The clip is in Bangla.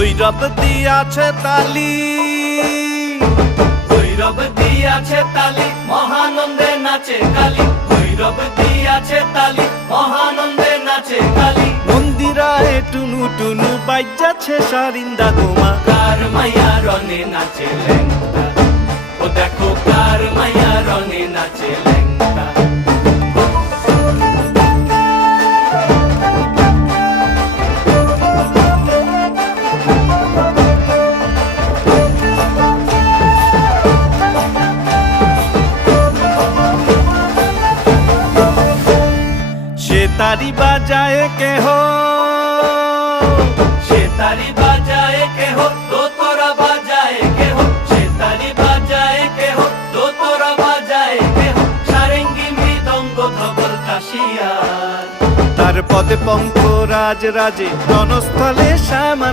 ভৈরব দিয়াছে তালি, ভৈরব দিয়াছে তালি, মহানন্দে নাচে কালী। ভৈরব দিয়াছে তালি, মহানন্দে নাচে কালী। মন্দিরায় টুনু টুনু বাজ্যাছে সারিন্দা গোমা। কার মাইয়া রনে নাচে ল্যাংটা, ও দেখো কার মাইয়া রনে নাচে ল্যাংটা। সে তারি বাজায় কেহ, সে তারি বাজায় কেহ, দোতরা বাজায় কেহ। সে তারি বাজায় কেহ, দোতরা বাজায় কেহ। সারেঙ্গি মৃদঙ্গ ধবল কাশিয়ার। তার পদে পঙ্ক রাজ রাজে রণস্থলে শ্যামা